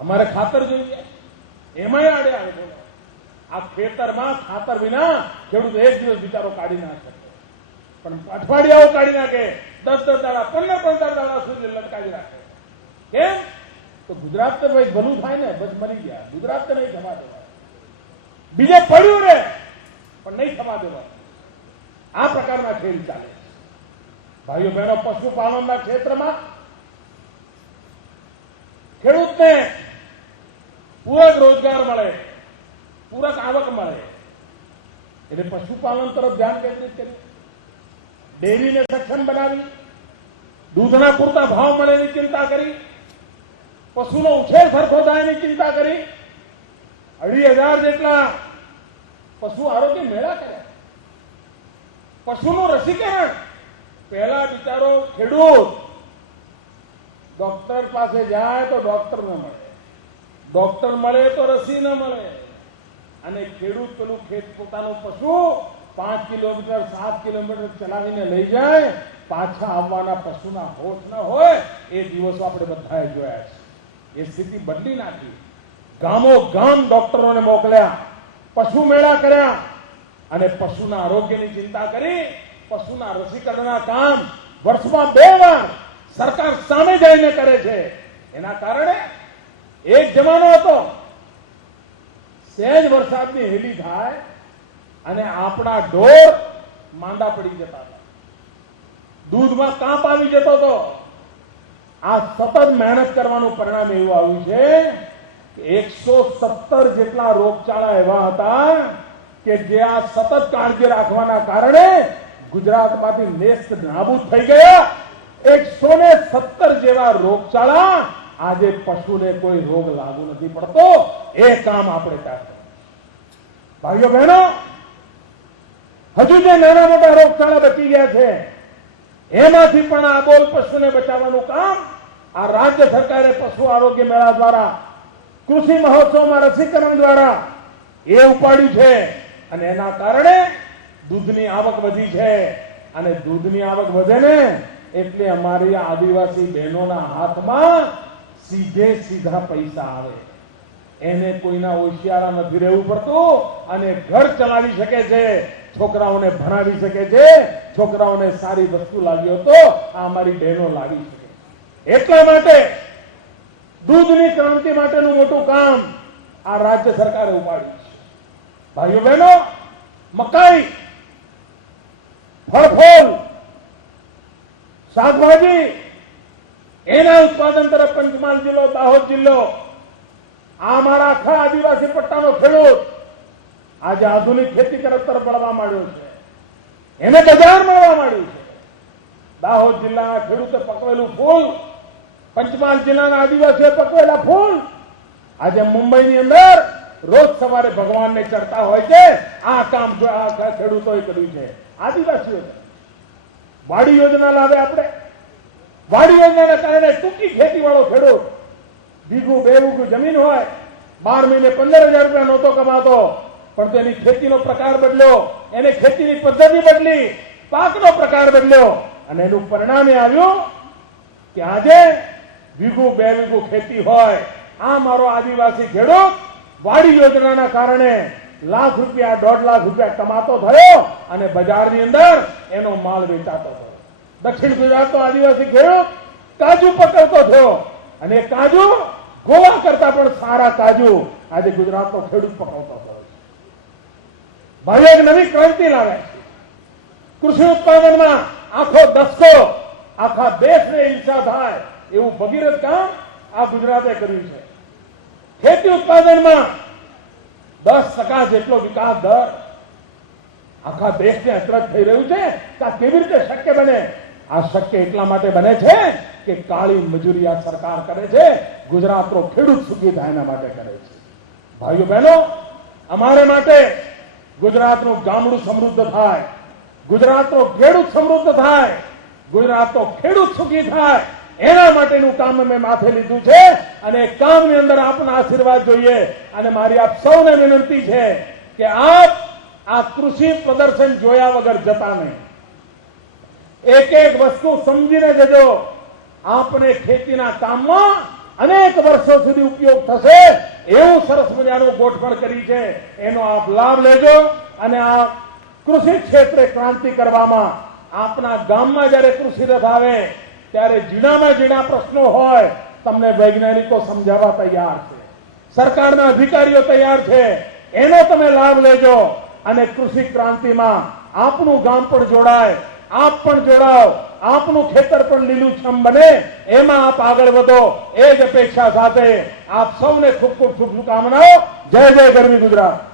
અમારે ખાતર જોઈએ, એમાંય આડે આવે બોલો. આ ખેતરમાં ખાતર વિના ખેડૂત એક દિવસ બિચારો કાઢી ના શકે, પણ અઠવાડિયાઓ કાઢી નાખે, 10-10 દાડા 15-15 દાડા સુધી લટકાવી રાખે. કેમ? તો ગુજરાત તો ભાઈ ભલું થાય ને, બસ મરી ગયા. ગુજરાત તો નહીં થવા દેવાય, બીજે પડ્યું ને પણ નહીં થવા દેવાય. આ પ્રકારના ખેલ ચાલે. ભાઈઓ બહેનો, પશુપાલનના ક્ષેત્રમાં ખેડૂતને પૂરક રોજગાર મળે, પૂરક આવક મળે, એટલે પશુપાલન તરફ ધ્યાન કેન્દ્રિત કર્યું. ડેરીને સક્ષમ બનાવી, દૂધના પૂરતા ભાવ મળે એની ચિંતા કરી, પશુનો ઉછેર સરખો થાય એની ચિંતા કરી. 2,500 જેટલા પશુ આરોગ્ય મેળા કર્યા. પશુનું રસીકરણ, પહેલા બિચારો ખેડૂત ડોક્ટર પાસે જાય તો ડોક્ટર ન મળે, ડોક્ટર મળે તો રસી ન મળે, અને ખેડૂત પેલું પોતાનું પશુ 5 કિલોમીટર 7 કિલોમીટર ચલાવીને લઈ જાય, પાછા આવવાના પશુના હોઠ ન હોય એ દિવસો આપણે બધાએ જોયા છે. એ સ્થિતિ બદલી નાખી. ગામો ગામ ડોક્ટરોને મોકલ્યા, પશુ મેળા કર્યા, અને પશુના આરોગ્યની ચિંતા કરી. પશુના રસીકરણના કામ વર્ષમાં 2 વાર સરકાર સામે જઈને કરે છે. એના કારણે એક જમાનો હતો, સહેજ વરસાદની હેલી થાય અને આપણા ઢોર માંદા પડી જતા હતા, દૂધમાં કાંપ આવી જતો હતો. આ સતત મહેનત કરવાનું પરિણામ એવું આવ્યું છે કે 117 જેટલા રોગચાળા એવા હતા કે જે આ સતત કાળજી રાખવાના કારણે ગુજરાતમાંથી નેસ્ત નાબૂદ થઈ ગયા. 117 જેવા રોગચાળા, આજે પશુને કોઈ રોગ લાગુ નથી પડતો. એ કામ આપણે ચાલશે. ભાઈઓ બહેનો, હજુ જે નાના મોટા રોગચાળા બચી ગયા છે એમાંથી પણ આ બોલ પશુને બચાવવાનું કામ આ રાજ્ય સરકારે પશુ આરોગ્ય મેળા દ્વારા, કૃષિ મહોત્સવમાં રસીકરણ દ્વારા એ ઉપાડ્યું છે. અને એના કારણે દૂધની આવક વધી છે. અને દૂધની આવક વધે ને એટલે અમારી આદિવાસી બહેનોના હાથમાં સીધા પૈસા આવે. એને કોઈના ઓશિયારા નથી રહેવું પડતું, અને ઘર ચલાવી શકે છે, છોકરાઓને ભણાવી શકે છે, છોકરાઓને સારી વસ્તુ લાવ્યો તો આ અમારી બહેનો લાવી શકે. એટલા માટે દૂધની ક્રાંતિ માટેનું મોટું કામ આ રાજ્ય સરકારે ઉપાડ્યું છે. ભાઈઓ બહેનો, મકાઈ, ફળફૂલ, શાકભાજી, એના ઉત્પાદન તરફ પંચમહાલ જિલ્લો, દાહોદ જિલ્લો, આ અમારા આખા આદિવાસી પટ્ટાનો ખેડૂત આજે આધુનિક ખેતી તરફ વળવા માંડ્યો છે. એને બજાર મળવા માંડ્યું છે. દાહોદ જિલ્લાના ખેડૂતે પકવેલું ફૂલ, પંચમહાલ જિલ્લાના આદિવાસીઓ પકવેલા ફૂલ આજે મુંબઈની અંદર રોજ સવારે ભગવાનને ચડતા હોય છે. આ કામ જો આ ખેડૂતોએ કર્યું છે, આદિવાસીઓ. વાડી યોજના લાવે આપણે. વાડી યોજનાના કારણે ટૂંકી ખેતી વાળો ખેડૂત, વીઘું 2 વીઘું જમીન હોય, 12 મહિને 15,000 રૂપિયા નહોતો કમાતો, પણ તેની ખેતીનો પ્રકાર બદલ્યો, એને ખેતીની પદ્ધતિ બદલી, પાકનો પ્રકાર બદલ્યો, અને એનું પરિણામ એ આવ્યું કે આજે વીઘું 2 વીઘું ખેતી હોય આ મારો આદિવાસી ખેડૂત વાડી યોજનાના કારણે લાખ રૂપિયા, 1.5 લાખ રૂપિયા કમાતો થયો, અને બજારની અંદર એનો માલ વેચાતો થયો. દક્ષિણ ગુજરાતનો આદિવાસી ખેડૂત કાજુ પકવતો થયો, અને કાજુ ગોવા કરતા પણ સારા કાજુ આજે ગુજરાતનો ખેડૂત પકવતો થયો છે. ભાઈ, એક નવી ક્રાંતિ લાવે છે. કૃષિ ઉત્પાદનમાં આખો દસકો આખા દેશને ઈર્ષા થાય એવું ભગીરથ કામ આ ગુજરાતે કર્યું છે. ખેતી ઉત્પાદનમાં 10% જેટલો વિકાસ દર આખા દેશને અસરત થઈ રહ્યું છે. આ કેવી રીતે શક્ય બને? આ શક્ય એટલા માટે બને છે કે કાળી મજૂરી આ સરકાર કરે છે, ગુજરાતનો ખેડૂત સુખી થાય એના માટે કરે છે. ભાઈઓ બહેનો, અમારે માટે ગુજરાતનું ગામડું સમૃદ્ધ થાય, ગુજરાતનો ખેડૂત સમૃદ્ધ થાય, ગુજરાતનો ખેડૂત સુખી થાય, એના માટેનું કામ મેં માથે લીધું છે. અને કામની અંદર આપના આશીર્વાદ જોઈએ. અને મારી આપ સૌને વિનંતી છે કે આપ આ કૃષિ પ્રદર્શન જોયા વગર જતા નહીં. એક એક વસ્તુ સમજીને જજો. આપણે ખેતીના કામમાં અનેક વર્ષો સુધી ઉપયોગ થશે એવું સરસ મજાનું ગોઠવણ કરી છે. એનો આપ લાભ લેજો અને આ કૃષિ ક્ષેત્રે ક્રાંતિ કરવામાં આપના ગામમાં જ્યારે કૃષિ રથ આવે ત્યારે ઝીણામાં ઝીણા પ્રશ્નો હોય તમને વૈજ્ઞાનિકો સમજાવવા તૈયાર છે, સરકારના અધિકારીઓ તૈયાર છે. એનો તમે લાભ લેજો અને કૃષિ ક્રાંતિમાં આપનું ગામ પણ જોડાય, આપ પણ જોડાઓ, આપનું ખેતર પણ લીલુંછમ બને એમાં આપ આગળ વધો એ જ અપેક્ષા સાથે આપ સૌને ખૂબ ખૂબ શુભકામનાઓ. જય જય ગરવી ગુજરાત.